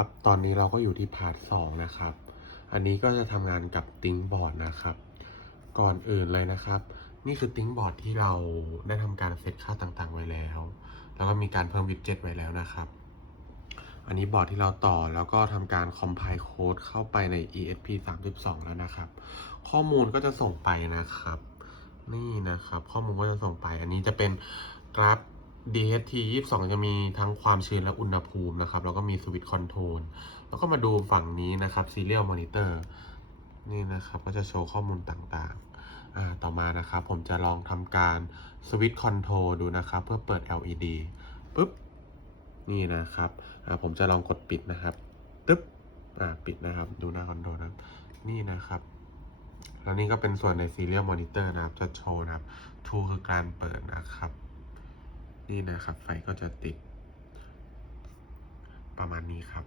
ครับ ตอนนี้เราก็อยู่ที่พาร์ทสองนะครับ อันนี้ก็จะทำงานกับติ้งบอร์ดนะครับ ก่อนอื่นเลยนะครับ นี่คือติ้งบอร์ดที่เราได้ทำการเซตค่าต่างๆ ไว้แล้ว แล้วก็มีการเพิ่มวิดเจ็ตไว้แล้วนะครับ อันนี้บอร์ดที่เราต่อแล้วก็ทำการคอมไพล์โค้ดเข้าไปใน ESP 32 แล้วนะครับ ข้อมูลก็จะส่งไปนะครับ นี่นะครับ ข้อมูลก็จะส่งไป อันนี้จะเป็นกราฟ DHT 22 จะมีทั้งความชื้นและอุณหภูมินะครับ แล้วก็มีสวิตช์คอนโทรล แล้วก็มาดูฝั่งนี้นะครับ Serial Monitor นี่นะครับ ก็จะโชว์ข้อมูลต่างๆ อ่า ต่อมานะครับ ผมจะลองทำการสวิตช์คอนโทรลดูนะครับ เพื่อเปิด LED ปุ๊บ นี่นะครับ อ่า ผมจะลองกดปิดนะครับ ตึ๊บ อ่า ปิดนะครับ ดูหน้าคอนโทรลนะ นี่นะครับ แล้วนี่ก็เป็นส่วนใน Serial Monitor นะครับ จะโชว์นะครับทูคือการเปิดนะครับ นี่นะครับ ไฟก็จะติดประมาณนี้ครับ